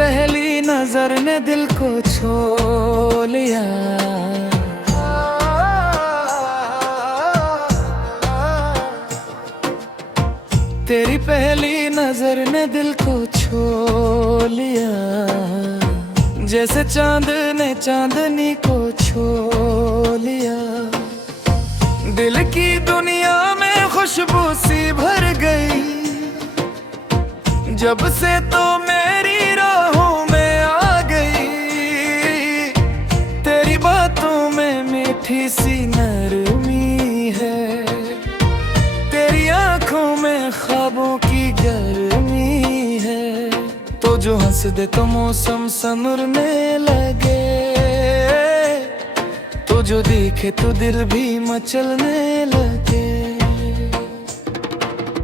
पहली नजर ने दिल को छू लिया। तेरी पहली नजर ने दिल को छू लिया, जैसे चांद ने चांदनी को छू लिया। दिल की दुनिया में खुशबू सी भर गई, जब से तो मेरी राहों में आ गई। तेरी बातों में मीठी सी नरमी है, तेरी आंखों में ख्वाबों की गर्मी है। तो जो हंस दे तो मौसम सनरने लगे, तो जो देखे तो दिल भी मचलने लगे।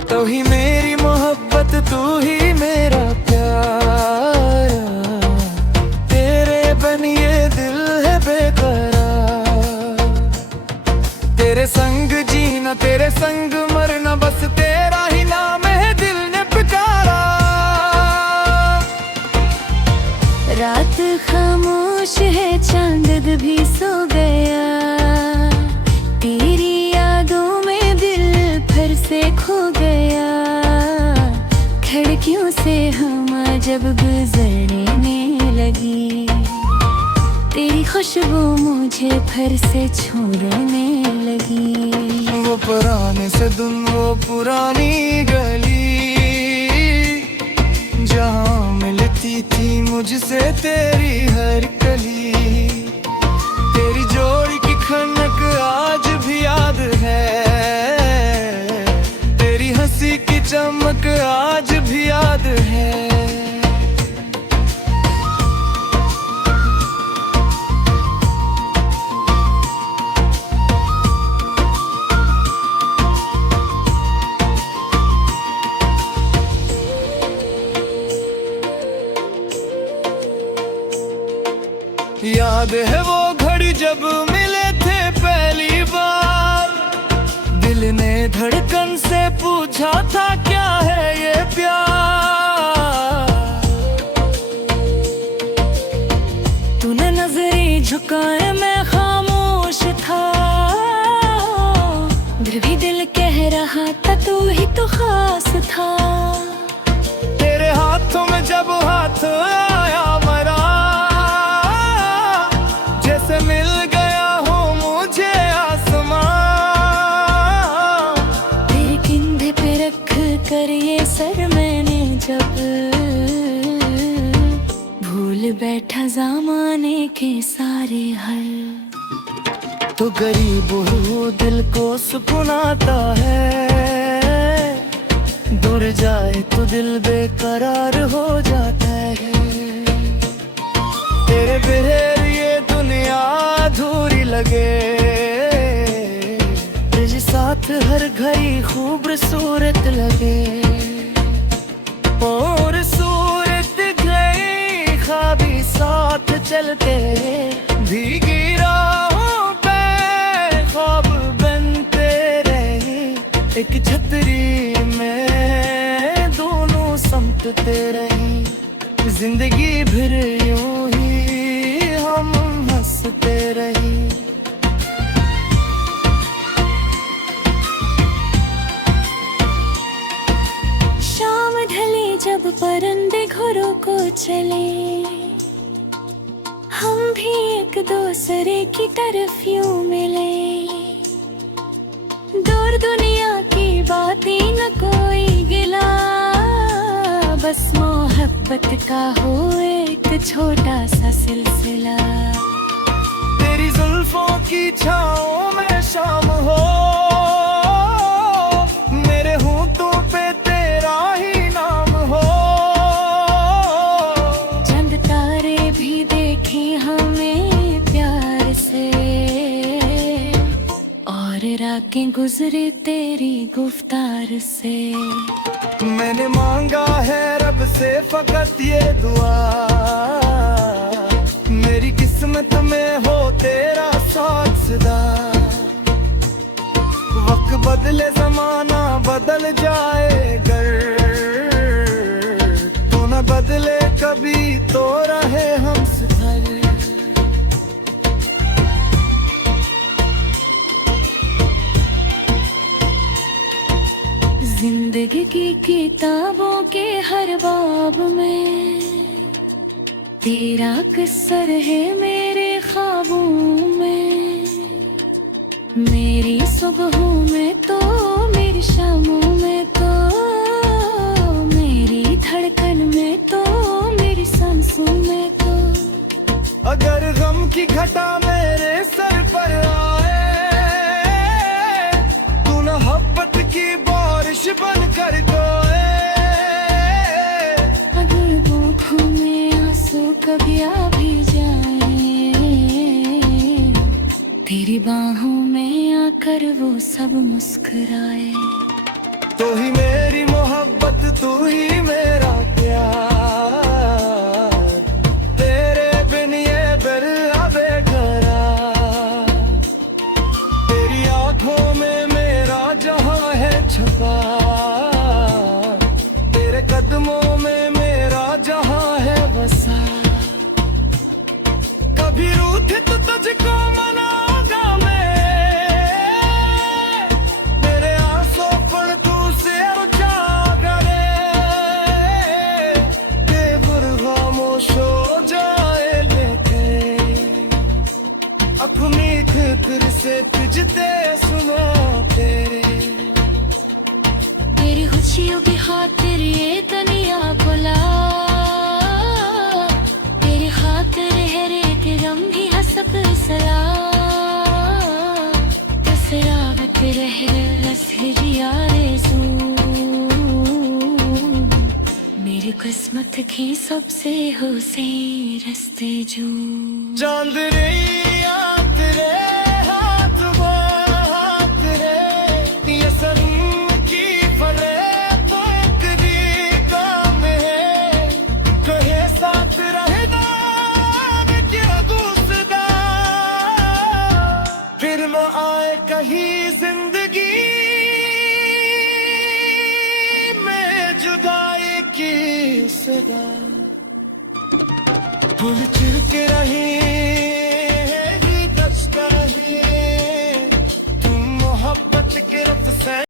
तो ही मेरी मोहब्बत, तू ही मेरा प्यार, तेरे बनिए दिल है बेकरार। तेरे संग जीना, तेरे संग मरना, बस तेरा ही नाम है दिल ने पुकारा। रात खामोश है, चांद भी सो गया। तेरी यादों में दिल फिर से खो गया। खिड़कियों से हवा जब गुजरने लगी, तेरी खुशबू मुझे फिर से छोड़ने लगी। वो पुराने से दिन, वो पुरानी गली, जहाँ मिलती थी मुझसे तेरी हर कली। तेरी जोड़ी की खनक आज भी याद है, तेरी हंसी की चमक आज भी याद है। याद है वो घड़ी जब मिले थे पहली बार, दिल ने धड़कन से पूछा था क्या है ये प्यार। तूने नजरें झुकाए, मैं खामोश था। दिल भी दिल कह रहा था, तू ही तो खास था। तेरे हाथों में जब हाथ आया मरा, जैसे मिल गया हो मुझे आसमां। तेरे कंधे पे रख कर ये सर मैंने जब भूल बैठा ज़माने के सारे हल। तो गरीब वो दिल को सुकून आता है, दूर जाए तो दिल बेकरार हो जाता है। तेरे बगैर ये दुनिया अधूरी लगे, तेरे साथ हर घड़ी खूबसूरत लगे। और सूरत गई ख्वाबी साथ चलते, भीगी राहों पे ख्वाब बनते रहे। एक छतरी में दोनों समटते रहे, जिंदगी भर यूं ही हम हंसते रहे। शाम ढली जब परिंदे घरों को चले, हम भी एक दूसरे की तरफ यूं मिले। दूर दुनिया की बातें न कोई गिला, बस मोहब्बत का हो एक छोटा सा सिलसिला। तेरी जुल्फों की छाँव में शाम हो, मेरे होंठों पे तेरा ही नाम हो। चंद तारे भी देखे हमें प्यार से, और रातें गुजरे तेरी गुफ्तार से। मैंने मांगा है रब से फकत ये दुआ, मेरी किस्मत में हो तेरा साथ सदा। वक्त बदले जमाना बदल जाए गर, तू न बदले कभी तो रहे हम सितारे। जिंदगी की किताबों के हर बाब में तेरा किस्सा है मेरे ख्वाबों में। मेरी सुबहों में तो मेरी शामों में तो मेरी धड़कन में तो मेरी सांसों में तो। अगर गम की घटा मेरे सर पर आए, तू मोहब्बत की बारिश बन कर गोए। अगर आँखों में आंसू कभी आ भी जाए, तेरी बाहों में आकर वो सब मुस्कुराए। तू ही मेरी मोहब्बत, तू ही मेरा प्यार, तेरे बिन ये दिल बेकरार। तेरी आंखों में मेरा जहां है छुपा, तेरे कदमों में मेरा जहां है बसा। कभी रूठे तो तुझको मनाऊंगा मैं, मेरे आंसू पर तू से ऊंचा करे। तेवर खामोश हो जाए लेके, अपनी फिक्र से तुझते सुना तेरे। तेरी खुशियों की खातिर ये दुनिया खुला, तेरी खातिर है रेत गम भी हसक सला। तसरावत रह लसहरी आरज़ू, मेरी किस्मत की सबसे हुसैन रास्ते जो। चांद रे याद रे हाथ वो हाथ रे, ये सनम की फरे तो एक दी काम है। कहे साथ रहना क्या दूसरा, फिर न आए कहीं जिंदगी में जुदाई की सदा। फूल छिड़के रही